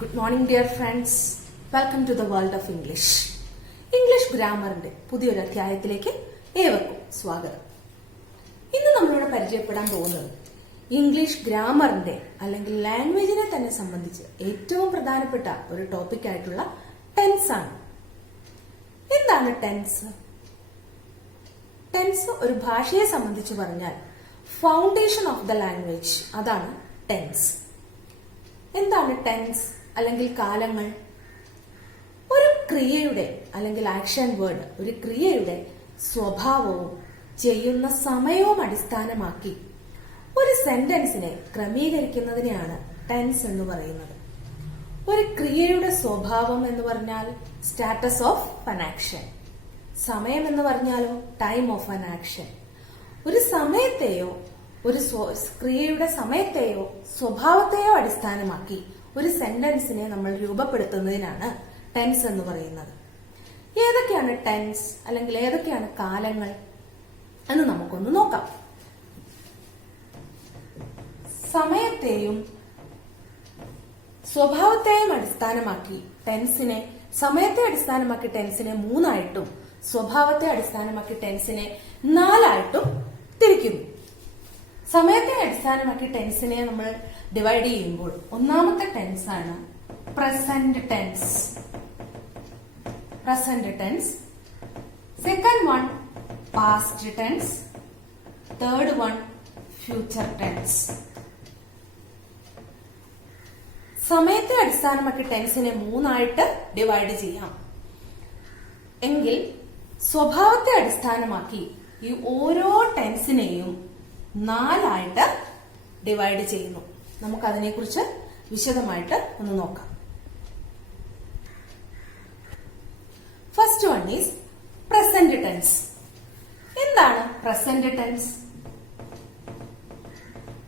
Good morning dear friends. Welcome to the world of English. English ഗ്രാമറിന്റെ പുതിയൊരു അധ്യായത്തിലേക്ക് ഏവർക്കും സ്വാഗതം. ഇന്ന് നമ്മളോട് പരിചയപ്പെടാൻ പോകുന്നത് ഇംഗ്ലീഷ് ഗ്രാമറിന്റെ അല്ലെങ്കിൽ ലാംഗ്വേജിനെ തന്നെ സംബന്ധിച്ച് ഏറ്റവും പ്രധാനപ്പെട്ട ഒരു ടോപ്പിക് ആയിട്ടുള്ള ടെൻസ് ആണ്. എന്താണ് ടെൻസ്? ടെൻസ് ഒരു ഭാഷയെ സംബന്ധിച്ച് പറഞ്ഞാൽ ഫൗണ്ടേഷൻ ഓഫ് ദ ലാംഗ്വേജ്, അതാണ് ടെൻസ്. എന്താണ് ടെൻസ് അല്ലെങ്കിൽ കാലങ്ങൾ? ഒരു ക്രിയയുടെ അല്ലെങ്കിൽ ആക്ഷൻ വേർഡ്, ഒരു ക്രിയയുടെ സ്വഭാവവും ചെയ്യുന്ന സമയവും അടിസ്ഥാനമാക്കി ഒരു സെന്റൻസിനെ ക്രമീകരിക്കുന്നതിനെയാണ് ടെൻസ് എന്ന് പറയുന്നത്. ഒരു ക്രിയയുടെ സ്വഭാവം എന്ന് പറഞ്ഞാൽ സ്റ്റാറ്റസ് ഓഫ് ആൻ ആക്ഷൻ. സമയം എന്ന് പറഞ്ഞാലോ ടൈം ഓഫ് ആൻ ആക്ഷൻ. ഒരു സമയത്തെയോ ഒരു ക്രിയയുടെ സമയത്തെയോ സ്വഭാവത്തെയോ അടിസ്ഥാനമാക്കി ഒരു സെന്റൻസിനെ നമ്മൾ രൂപപ്പെടുത്തുന്നതിനാണ് ടെൻസ് എന്ന് പറയുന്നത്. ഏതൊക്കെയാണ് ടെൻസ് അല്ലെങ്കിൽ ഏതൊക്കെയാണ് കാലങ്ങൾ എന്ന് നമുക്കൊന്ന് നോക്കാം. സമയത്തെയും സ്വഭാവത്തെയും അടിസ്ഥാനമാക്കി സമയത്തെ അടിസ്ഥാനമാക്കി ടെൻസിനെ 3 ആയിട്ടും സ്വഭാവത്തെ അടിസ്ഥാനമാക്കി ടെൻസിനെ 4 ആയിട്ടും തിരിക്കുന്നു. സമയത്തെ അടിസ്ഥാനമാക്കി ടെൻസിനെ നമ്മൾ ഡിവൈഡ് ചെയ്യുമ്പോൾ ഒന്നാമത്തെ ടെൻസ് ആണ് present tense. Second one past tense. Third one future tense. സമയത്തെ അടിസ്ഥാനമാക്കി ടെൻസിനെ 3 ആയിട്ട് ഡിവൈഡ് ചെയ്യാം. എങ്കിൽ സ്വഭാവത്തെ അടിസ്ഥാനമാക്കി ഈ ഓരോ ടെൻസിനെയും 4 ആയിട്ട് ഡിവൈഡ് ചെയ്യുന്നു. നമുക്ക് അതിനെക്കുറിച്ച് വിശദമായിട്ട് ഒന്ന് നോക്കാം. First one is present tense. എന്താണ് പ്രസന്റ് ടെൻസ്?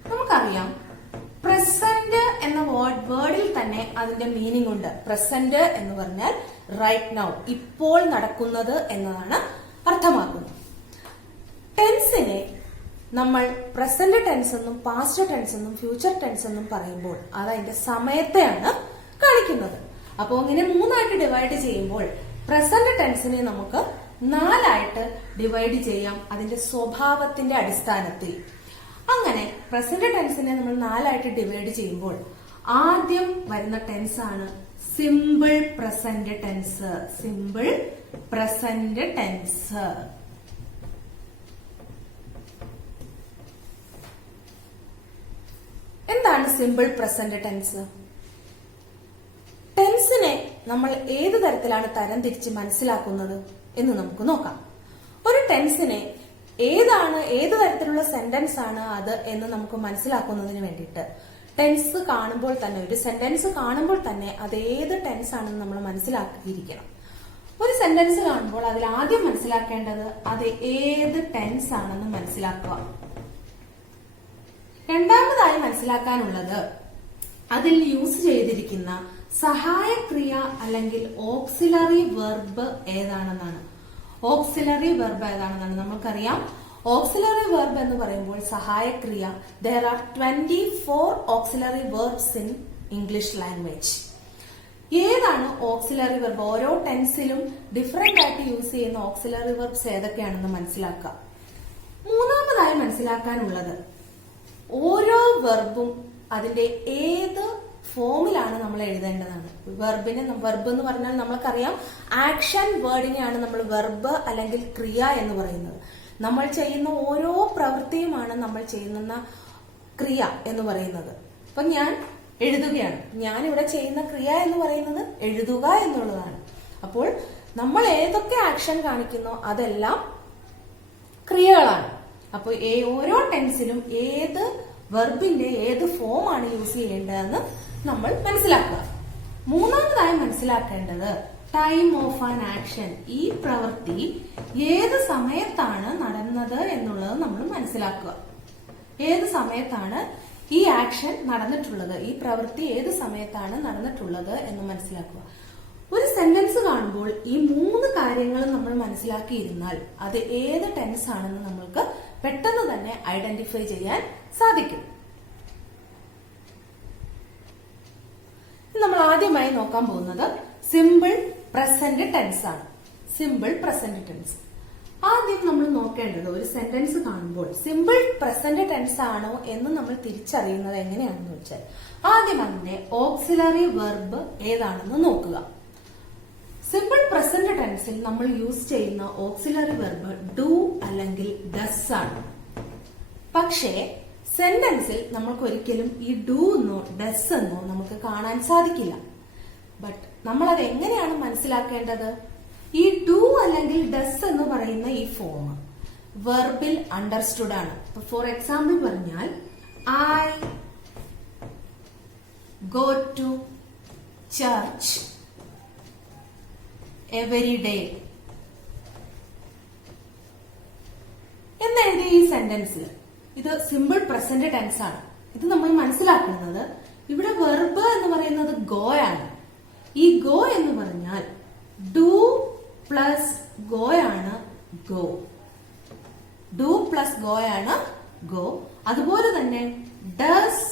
നമുക്കറിയാം, പ്രസന്റ് എന്ന വേർഡിൽ തന്നെ അതിന്റെ മീനിങ് ഉണ്ട്. പ്രസന്റ് എന്ന് പറഞ്ഞാൽ റൈറ്റ് നൗ, ഇപ്പോൾ നടക്കുന്നത് എന്നതാണ് അർത്ഥമാക്കുന്നത്. ടെൻസിനെ നമ്മൾ പ്രസന്റ് ടെൻസ് എന്നും പാസ്റ്റ് ടെൻസ് എന്നും ഫ്യൂച്ചർ ടെൻസ് എന്നും പറയുമ്പോൾ അത് അതിന്റെ സമയത്തെയാണ് കാണിക്കുന്നത്. അപ്പോൾ ഇങ്ങനെ 3 ആയിട്ട് ഡിവൈഡ് ചെയ്യുമ്പോൾ പ്രസന്റ് ടെൻസിനെ നമുക്ക് 4 ആയിട്ട് ഡിവൈഡ് ചെയ്യാം അതിന്റെ സ്വഭാവത്തിന്റെ അടിസ്ഥാനത്തിൽ. അങ്ങനെ പ്രസന്റ് ടെൻസിനെ നമ്മൾ 4 ആയിട്ട് ഡിവൈഡ് ചെയ്യുമ്പോൾ ആദ്യം വരുന്ന ടെൻസ് ആണ് simple present tense. Simple present tense. എന്താണ് സിമ്പിൾ പ്രസന്റ് ടെൻസ്? ടെൻസിനെ നമ്മൾ ഏത് തരത്തിലാണ് തരംതിരിച്ച് മനസ്സിലാക്കുന്നത് എന്ന് നമുക്ക് നോക്കാം. ഒരു ടെൻസിനെ ഏത് തരത്തിലുള്ള സെന്റൻസ് ആണ് അത് എന്ന് നമുക്ക് മനസ്സിലാക്കുന്നതിന് വേണ്ടിയിട്ട് ടെൻസ് കാണുമ്പോൾ തന്നെ, ഒരു സെന്റൻസ് കാണുമ്പോൾ തന്നെ അത് ഏത് ടെൻസ് ആണെന്ന് നമ്മൾ മനസ്സിലാക്കിയിരിക്കണം. ഒരു സെന്റൻസ് കാണുമ്പോൾ അതിൽ ആദ്യം മനസ്സിലാക്കേണ്ടത് അത് ഏത് ടെൻസ് ആണെന്ന് മനസ്സിലാക്കുക. രണ്ടാമതായി മനസ്സിലാക്കാനുള്ളത് അതിൽ യൂസ് ചെയ്തിരിക്കുന്ന സഹായക്രിയ അല്ലെങ്കിൽ ഓക്സിലറി വെർബ് ഏതാണെന്നാണ്. നമുക്കറിയാം, ഓക്സിലറി വെർബ് എന്ന് പറയുമ്പോൾ സഹായക്രിയ. there are 24 auxiliary verbs in English language. ഏതാണ് ഓക്സിലറി വെർബ്? ഓരോ ടെൻസിലും ഡിഫറെന്റ് ആയിട്ട് യൂസ് ചെയ്യുന്ന ഓക്സിലറി വെർബ്സ് ഏതൊക്കെയാണെന്ന് മനസ്സിലാക്കുക. മൂന്നാമതായി മനസ്സിലാക്കാനുള്ളത് ഓരോ വെർബും അതിന്റെ ഏത് ഫോമിലാണ് നമ്മൾ എഴുതേണ്ടതാണ്. വെർബ് എന്ന് പറഞ്ഞാൽ നമ്മൾക്കറിയാം, ആക്ഷൻ വേർഡിനെയാണ് നമ്മൾ വെർബ് അല്ലെങ്കിൽ ക്രിയ എന്ന് പറയുന്നത്. നമ്മൾ ചെയ്യുന്ന ഓരോ പ്രവൃത്തിയുമാണ് നമ്മൾ ചെയ്യുന്ന ക്രിയ എന്ന് പറയുന്നത്. അപ്പൊ ഞാൻ എഴുതുകയാണ്, ഞാൻ ഇവിടെ ചെയ്യുന്ന ക്രിയ എന്ന് പറയുന്നത് എഴുതുക എന്നുള്ളതാണ്. അപ്പോൾ നമ്മൾ ഏതൊക്കെ ആക്ഷൻ കാണിക്കുന്നോ അതെല്ലാം ക്രിയകളാണ്. അപ്പോൾ ഓരോ ടെൻസിലും ഏത് വെർബിന്റെ ഏത് ഫോം ആണ് യൂസ് ചെയ്യേണ്ടതെന്ന് നമ്മൾ മനസ്സിലാക്കുക. മൂന്നാമതായി മനസ്സിലാക്കേണ്ടത് ടൈം ഓഫ് ആൻ ആക്ഷൻ. ഈ പ്രവൃത്തി ഏത് സമയത്താണ് നടന്നത് എന്നുള്ളത് നമ്മൾ മനസ്സിലാക്കുക. ഏത് സമയത്താണ് ഈ ആക്ഷൻ നടന്നിട്ടുള്ളത്, ഈ പ്രവൃത്തി ഏത് സമയത്താണ് നടന്നിട്ടുള്ളത് എന്ന് മനസ്സിലാക്കുക. ഒരു സെന്റൻസ് കാണുമ്പോൾ ഈ 3 കാര്യങ്ങളും നമ്മൾ മനസ്സിലാക്കിയിരുന്നാൽ അത് ഏത് ടെൻസ് ആണെന്ന് നമ്മൾക്ക് പെട്ടെന്ന് തന്നെ ഐഡന്റിഫൈ ചെയ്യാൻ സാധിക്കും. നമ്മൾ നമ്മൾ ആദ്യമായി നോക്കാൻ പോകുന്നത് സിമ്പിൾ പ്രസന്റ് ടെൻസ് ആണ്. Simple present tense. ആദ്യം നമ്മൾ നോക്കേണ്ടത് ഒരു സെന്റൻസ് കാണുമ്പോൾ സിമ്പിൾ പ്രസന്റ് ടെൻസ് ആണോ എന്ന് നമ്മൾ തിരിച്ചറിയുന്നത് എങ്ങനെയാണെന്ന് വെച്ചാൽ ആദ്യം അതിന്റെ ഓക്സിലറി വെർബ് ഏതാണെന്ന് നോക്കുക. സിമ്പിൾ പ്രസന്റ് ടെൻസിൽ നമ്മൾ യൂസ് ചെയ്യുന്ന ഓക്സിലറി വെർബ് ഡു അല്ലെങ്കിൽ ഡസ് ആണ്. പക്ഷേ സെന്റൻസിൽ നമുക്ക് ഒരിക്കലും ഈ ഡു എന്നോ ഡസ് എന്നോ നമുക്ക് കാണാൻ സാധിക്കില്ല. ബട്ട് നമ്മൾ അത് എങ്ങനെയാണ് മനസ്സിലാക്കേണ്ടത്? ഈ ഡു അല്ലെങ്കിൽ ഡസ് എന്ന് പറയുന്ന ഈ ഫോം വെർബിൽ അണ്ടർസ്റ്റുഡ് ആണ്. ഫോർ എക്സാമ്പിൾ പറഞ്ഞാൽ I go to church every day എന്നെഴുതിയ ഈ സെന്റൻസിൽ ഇത് സിമ്പിൾ പ്രസന്റ് ടെൻസ് ആണ്. ഇത് നമ്മൾ മനസ്സിലാക്കുന്നത് ഇവിടെ വെർബ് എന്ന് പറയുന്നത് ഗോ ആണ്. ഈ ഗോ എന്ന് പറഞ്ഞാൽ ഡു പ്ലസ് ഗോ ആണ് ഗോ. ഡു പ്ലസ് ഗോ ആണ് ഗോ. അതുപോലെ തന്നെ ഡസ്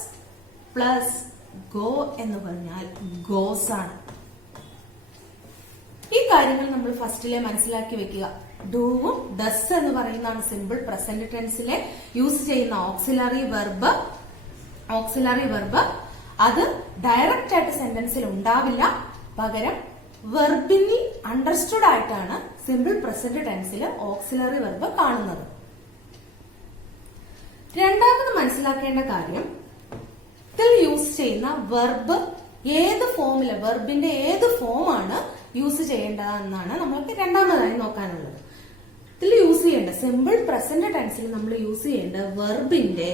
പ്ലസ് ഗോ എന്ന് പറഞ്ഞാൽ ഗോസ് ആണ്. ഈ കാര്യങ്ങൾ നമ്മൾ ഫസ്റ്റിലെ മനസ്സിലാക്കി വെക്കുക. ഡൂവും ഡസ് എന്ന് പറയുന്നതാണ് സിമ്പിൾ പ്രസന്റ് ടെൻസിലെ യൂസ് ചെയ്യുന്ന ഓക്സിലറി വെർബ്. അത് ഡയറക്റ്റ് ആയിട്ട് സെന്റൻസിൽ ഉണ്ടാവില്ല. പകരം വെർബിൽ അണ്ടർസ്റ്റുഡ് ആയിട്ടാണ് സിമ്പിൾ പ്രസന്റ് ടെൻസിൽ ഓക്സിലറി വെർബ് കാണുന്നത്. രണ്ടാമത് മനസ്സിലാക്കേണ്ട കാര്യം ഇതിൽ യൂസ് ചെയ്യുന്ന വെർബ് ഏത് ഫോമില്, വെർബിന്റെ ഏത് ഫോമാണ് യൂസ് ചെയ്യേണ്ടതെന്നാണ് നമ്മൾക്ക് രണ്ടാമതായി നോക്കാനുള്ളത്. ഇതിൽ യൂസ് ചെയ്യേണ്ട സിമ്പിൾ പ്രസന്റ് ടെൻസിൽ നമ്മൾ യൂസ് ചെയ്യേണ്ട വെർബിന്റെ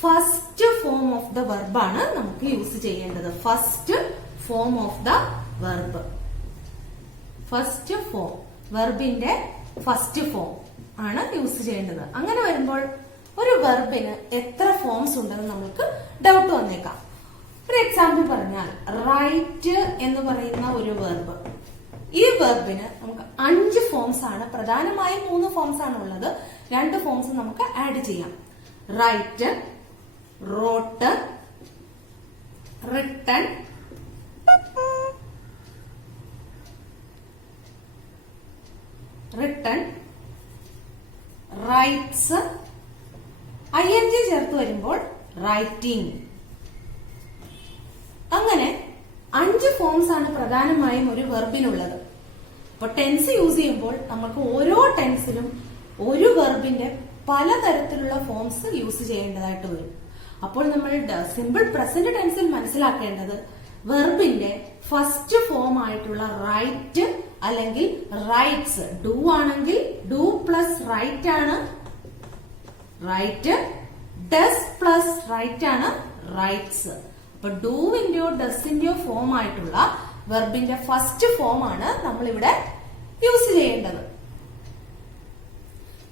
ഫസ്റ്റ് ഫോം ഓഫ് ദ വെർബാണ് നമുക്ക് യൂസ് ചെയ്യേണ്ടത്. First form of the verb. First form, വെർബിന്റെ ഫസ്റ്റ് ഫോം ആണ് യൂസ് ചെയ്യേണ്ടത്. അങ്ങനെ വരുമ്പോൾ ഒരു വെർബിന് എത്ര ഫോംസ് ഉണ്ടെന്ന് നമുക്ക് ഡൗട്ട് വന്നേക്കാം. ഒരു എക്സാമ്പിൾ പറഞ്ഞാൽ റൈറ്റ് എന്ന് പറയുന്ന ഒരു വെർബ്. ഈ വെർബിന് നമുക്ക് 5 ഫോംസ് ആണ്, പ്രധാനമായും 3 ഫോംസ് ആണ് ഉള്ളത്. 2 ഫോംസ് നമുക്ക് ആഡ് ചെയ്യാം. Write, wrote, written, writes, ING ചേർത്ത് വരുമ്പോൾ റൈറ്റിംഗ്. അങ്ങനെ 5 ഫോംസ് ആണ് പ്രധാനമായും ഒരു വെർബിനുള്ളത്. അപ്പൊ ടെൻസ് യൂസ് ചെയ്യുമ്പോൾ നമുക്ക് ഓരോ ടെൻസിലും ഒരു വെർബിന്റെ പലതരത്തിലുള്ള ഫോംസ് യൂസ് ചെയ്യേണ്ടതായിട്ട് വരും. അപ്പോൾ നമ്മൾ സിമ്പിൾ പ്രസന്റ് ടെൻസിൽ മനസ്സിലാക്കേണ്ടത് വെർബിന്റെ ഫസ്റ്റ് ഫോം ആയിട്ടുള്ള റൈറ്റ് അല്ലെങ്കിൽ റൈറ്റ്സ്. ഡു ആണെങ്കിൽ ഡു പ്ലസ് റൈറ്റ് ആണ് റൈറ്റ്. ഡസ് പ്ലസ് റൈറ്റ് ആണ് റൈറ്റ്സ്. അപ്പൊ ഡൂവിന്റെയോ ഡസിന്റെയോ ഫോം ആയിട്ടുള്ള വെർബിന്റെ ഫസ്റ്റ് ഫോം ആണ് നമ്മൾ ഇവിടെ യൂസ് ചെയ്യേണ്ടത്.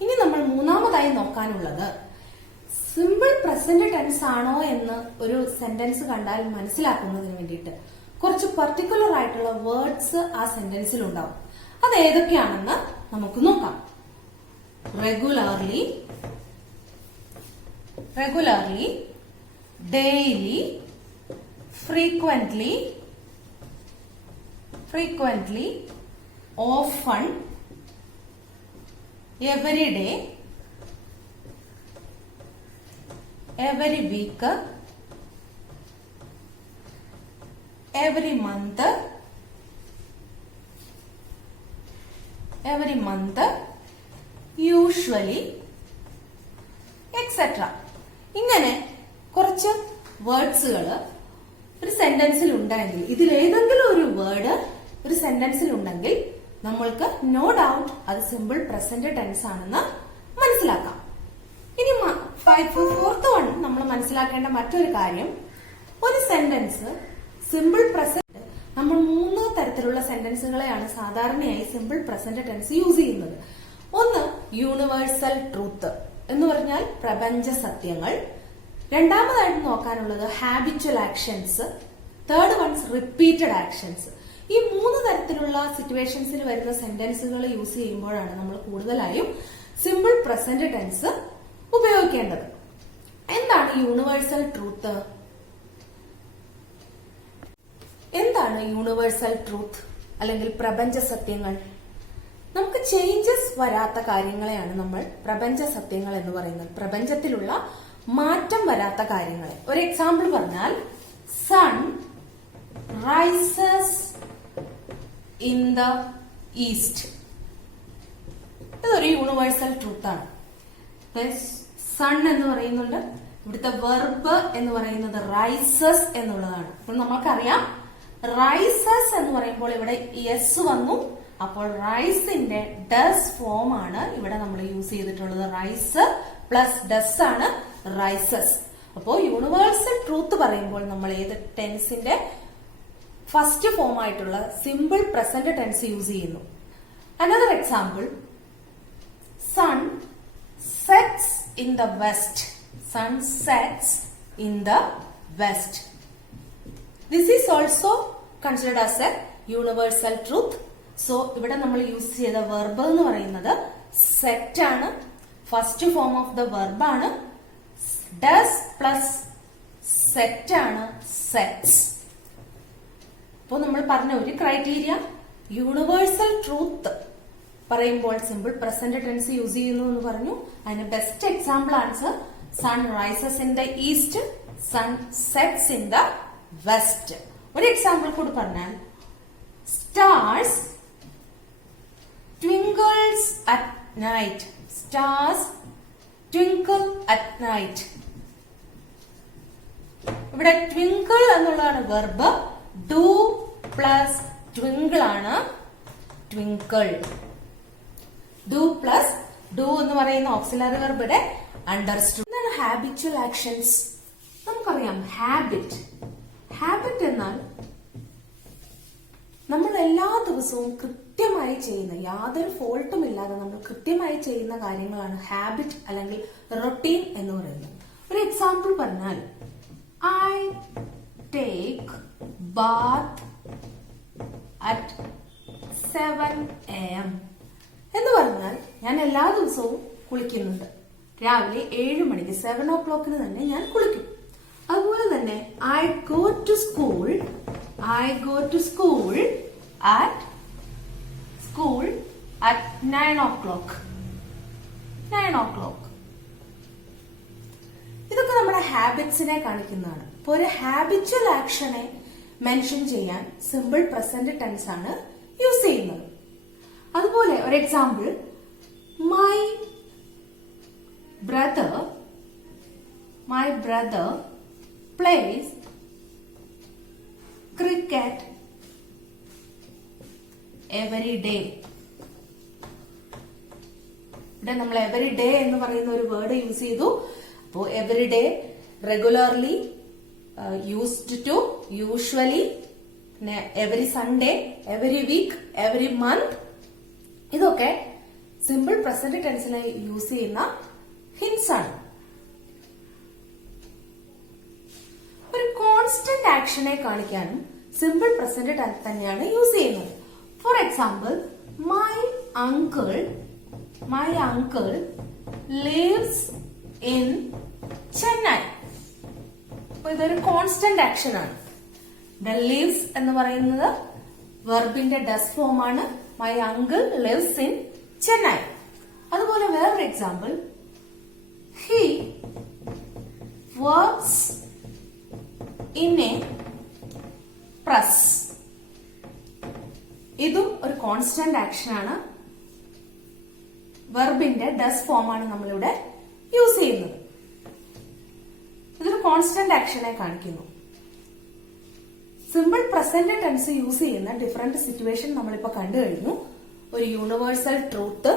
ഇനി നമ്മൾ മൂന്നാമതായി നോക്കാനുള്ളത് സിമ്പിൾ പ്രസന്റ് ടെൻസ് ആണോ എന്ന് ഒരു സെന്റൻസ് കണ്ടാൽ മനസ്സിലാക്കുന്നതിന് വേണ്ടിയിട്ട് കുറച്ച് പർട്ടിക്കുലർ ആയിട്ടുള്ള വേർഡ്സ് ആ സെന്റൻസിൽ ഉണ്ടാവും. അത് ഏതൊക്കെയാണെന്ന് നമുക്ക് നോക്കാം. Regularly, daily, frequently, often, every day, every week, every month, usually, etc. ഇങ്ങനെ കുറച്ച് വേർഡ്സുകൾ ഒരു സെന്റൻസിൽ ഉണ്ടെങ്കിൽ, ഇതിൽ ഏതെങ്കിലും ഒരു വേർഡ് ഒരു സെന്റൻസിൽ ഉണ്ടെങ്കിൽ നമ്മൾക്ക് നോ ഡൗട്ട് അത് സിമ്പിൾ പ്രസന്റ് ടെൻസ് ആണെന്ന് മനസ്സിലാക്കാം. ഇനി ഫോർത്ത് വൺ നമ്മൾ മനസ്സിലാക്കേണ്ട മറ്റൊരു കാര്യം, ഒരു സെന്റൻസ് സിമ്പിൾ പ്രസന്റ്, നമ്മൾ 3 തരത്തിലുള്ള സെന്റൻസുകളെയാണ് സാധാരണയായി സിമ്പിൾ പ്രസന്റ് ടെൻസ് യൂസ് ചെയ്യുന്നത്. ഒന്ന് യൂണിവേഴ്സൽ ട്രൂത്ത് എന്ന് പറഞ്ഞാൽ പ്രപഞ്ച സത്യങ്ങൾ. രണ്ടാമതായിട്ട് നോക്കാനുള്ളത് habitual actions. Third once repeated actions. ഈ 3 തരത്തിലുള്ള സിറ്റുവേഷൻസിൽ വരുന്ന സെന്റൻസുകൾ യൂസ് ചെയ്യുമ്പോഴാണ് നമ്മൾ കൂടുതലായും സിമ്പിൾ പ്രസന്റ് ടെൻസ് ഉപയോഗിക്കേണ്ടത്. എന്താണ് യൂണിവേഴ്സൽ ട്രൂത്ത്? എന്താണ് എന്താണ് യൂണിവേഴ്സൽ ട്രൂത്ത് അല്ലെങ്കിൽ പ്രപഞ്ച സത്യങ്ങൾ? നമുക്ക് ചേഞ്ചസ് വരാത്ത കാര്യങ്ങളെയാണ് നമ്മൾ പ്രപഞ്ച സത്യങ്ങൾ എന്ന് പറയുന്നത്. പ്രപഞ്ചത്തിലുള്ള മാറ്റം വരാത്ത കാര്യങ്ങളെ. ഒരു എക്സാമ്പിൾ പറഞ്ഞാൽ, sun rises in the east. ഇതൊരു യൂണിവേഴ്സൽ ട്രൂത്ത് ആണ്. സൺ എന്ന് പറയുന്നുണ്ട്, ഇവിടുത്തെ വെർബ് എന്ന് പറയുന്നത് റൈസസ് എന്നുള്ളതാണ്. അപ്പൊ നമുക്കറിയാം റൈസസ് എന്ന് പറയുമ്പോൾ ഇവിടെ യെസ് വന്നു. അപ്പോൾ റൈസിന്റെ ഡസ് ഫോം ആണ് ഇവിടെ നമ്മൾ യൂസ് ചെയ്തിട്ടുള്ളത്. റൈസ് പ്ലസ് ഡസ് ആണ് റൈസസ്. അപ്പോ യൂണിവേഴ്സൽ ട്രൂത്ത് പറയുമ്പോൾ നമ്മൾ ഏത് ടെൻസിന്റെ ഫസ്റ്റ് ഫോം ആയിട്ടുള്ള സിമ്പിൾ പ്രസന്റ് ടെൻസ് യൂസ് ചെയ്യുന്നു. Another example, sun sets in the west. Sun sets in the west. This is also considered as a universal truth. So ഇവിടെ നമ്മൾ യൂസ് ചെയ്ത വെർബ് എന്ന് പറയുന്നത് സെറ്റ് ആണ്. First form of the verb ആണ്. Does plus set ആണ് sets. അപ്പോൾ നമ്മൾ പറഞ്ഞ ഒരു ക്രൈറ്റീരിയ, യൂണിവേഴ്സൽ ട്രൂത്ത് പറയുമ്പോൾ സിമ്പിൾ പ്രസന്റ് ടെൻസ് യൂസ് ചെയ്യുന്നു എന്ന് പറഞ്ഞു. അതിന് best example answer sun rises in the east, sun sets in the west. ഒരു എക്സാമ്പിൾ കൂടി പറഞ്ഞാൽ, stars twinkles at night. Stars twinkle at night. ഇവിടെ twinkle എന്നുള്ളതാണ് വെർബ്. do പ്ലസ് twinkle ആണ് twinkle. do പ്ലസ് do എന്ന് പറയുന്ന auxiliary വെർബിന്റെ understood. എന്താണ് habitual actions? നമുക്കറിയാം ഹാബിറ്റ് എന്നാൽ നമ്മൾ എല്ലാ ദിവസവും കൃത്യമായി ചെയ്യുന്ന, യാതൊരു ഫോൾട്ടും ഇല്ലാതെ നമ്മൾ കൃത്യമായി ചെയ്യുന്ന കാര്യങ്ങളാണ് ഹാബിറ്റ് അല്ലെങ്കിൽ റൊട്ടീൻ എന്ന് പറയുന്നത്. ഒരു എക്സാമ്പിൾ പറഞ്ഞാൽ, I take Baat at 7 AM എന്ന് പറഞ്ഞാൽ ഞാൻ എല്ലാ ദിവസവും കുളിക്കുന്നുണ്ട്. രാവിലെ 7 മണിക്ക് 7 o'clock തന്നെ ഞാൻ കുളിക്കും. അതുപോലെ തന്നെ I go to school at 9 o'clock. ഇതൊക്കെ നമ്മുടെ ഹാബിറ്റ്സിനെ കാണിക്കുന്നതാണ്. ഇപ്പൊ ഒരു ഹാബിച്വൽ ആക്ഷനെ മെൻഷൻ ചെയ്യാൻ സിമ്പിൾ പ്രസന്റ് ടെൻസ് ആണ് യൂസ് ചെയ്യുന്നത്. അതുപോലെ ഒരു example, my brother plays cricket every day. ഇവിടെ നമ്മൾ എവറി ഡേ എന്ന് പറയുന്ന ഒരു വേർഡ് യൂസ് ചെയ്തു. അപ്പോൾ every day, regularly, used to, usually, പിന്നെ every Sunday, every week, every month, ഇതൊക്കെ സിമ്പിൾ പ്രസന്റ് ടെൻസിനെ യൂസ് ചെയ്യുന്ന ഹിന്റ്സ് ആണ്. ഒരു കോൺസ്റ്റന്റ് ആക്ഷനെ കാണിക്കാനും സിമ്പിൾ പ്രസന്റ് ടെൻസ് തന്നെയാണ് യൂസ് ചെയ്യുന്നത്. For example, my uncle lives in Chennai. അപ്പൊ ഇതൊരു കോൺസ്റ്റന്റ് ആക്ഷൻ ആണ്. ലിവ്സ് എന്ന് പറയുന്നത് വെർബിന്റെ ഡസ് ഫോം ആണ്. My uncle lives in Chennai. അതുപോലെ വേറൊരു example, he works in a press. ഇതും ഒരു കോൺസ്റ്റന്റ് ആക്ഷൻ ആണ്. വെർബിന്റെ ഡസ് ഫോം ആണ് നമ്മളിവിടെ യൂസ് ചെയ്യുന്നത്. ഇതൊരു കോൺസ്റ്റന്റ് ആക്ഷനെ കാണിക്കുന്നു. സിമ്പിൾ പ്രസന്റ് ടെൻസ് യൂസ് ചെയ്യുന്ന ഡിഫറെന്റ് സിറ്റുവേഷൻ നമ്മളിപ്പോ കണ്ടു കഴിഞ്ഞു. ഒരു universal truth,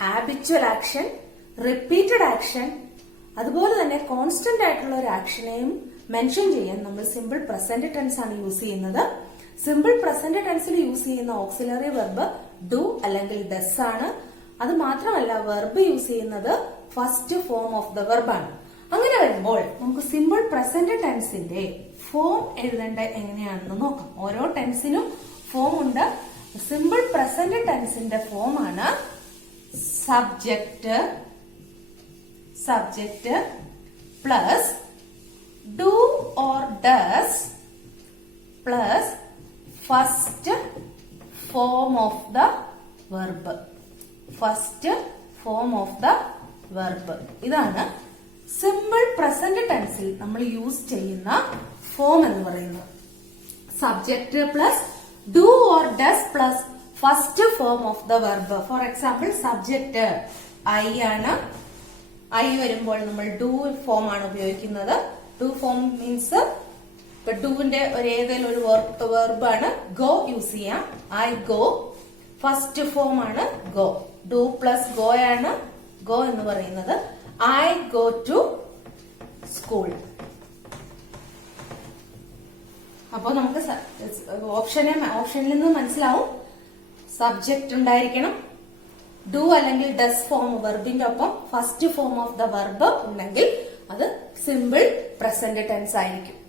habitual action, repeated action, അതുപോലെ തന്നെ കോൺസ്റ്റന്റ് ആയിട്ടുള്ള ഒരു ആക്ഷനെയും മെൻഷൻ ചെയ്യാൻ നമ്മൾ സിമ്പിൾ പ്രസന്റ് ടെൻസ് ആണ് യൂസ് ചെയ്യുന്നത്. സിമ്പിൾ പ്രസന്റ് ടെൻസിൽ യൂസ് ചെയ്യുന്ന ഓക്സിലറി വെർബ് ഡു അല്ലെങ്കിൽ ഡസ് ആണ്. അത് മാത്രമല്ല വെർബ് യൂസ് ചെയ്യുന്നത് first form of the verb ആണ്. അങ്ങനെ വരുമ്പോൾ നമുക്ക് സിമ്പിൾ പ്രസന്റ് ടെൻസിന്റെ ഫോം എഴുതേണ്ട എങ്ങനെയാണെന്ന് നോക്കാം. ഓരോ ടെൻസിനും ഫോം ഉണ്ട്. സിമ്പിൾ പ്രസന്റ് ടെൻസിന്റെ ഫോം ആണ് subject plus do or does plus first form of the verb. First form of the verb. ഇതാണ് സിമ്പിൾ പ്രസന്റ് ടെൻസിൽ നമ്മൾ യൂസ് ചെയ്യുന്ന ഫോം എന്ന് പറയുന്നത്. Subject plus do or does plus first form of the verb. For example subject I ആണ്. I വരുമ്പോൾ നമ്മൾ do form ആണ് ഉപയോഗിക്കുന്നത്. ഡു ഫോം മീൻസ് ഇപ്പൊ ഡുവിന്റെ ഒരു ഏതെങ്കിലും ഒരു വെർബ് ആണ്. ഗോ യൂസ് ചെയ്യാം. I go. ഫസ്റ്റ് ഫോം ആണ് ഗോ. ഡു പ്ലസ് ഗോ ആണ് ഗോ എന്ന് പറയുന്നത്. I go to school. അപ്പോ നമുക്ക് ഓപ്ഷനിൽ നിന്ന് മനസ്സിലാവും സബ്ജക്ട് ഉണ്ടായിരിക്കണം. ഡു അല്ലെങ്കിൽ ഡസ് ഫോം വെർബിന്റെ ഒപ്പം first form of the verb ഉണ്ടെങ്കിൽ അത് സിമ്പിൾ പ്രസന്റ് ടെൻസ് ആയിരിക്കും.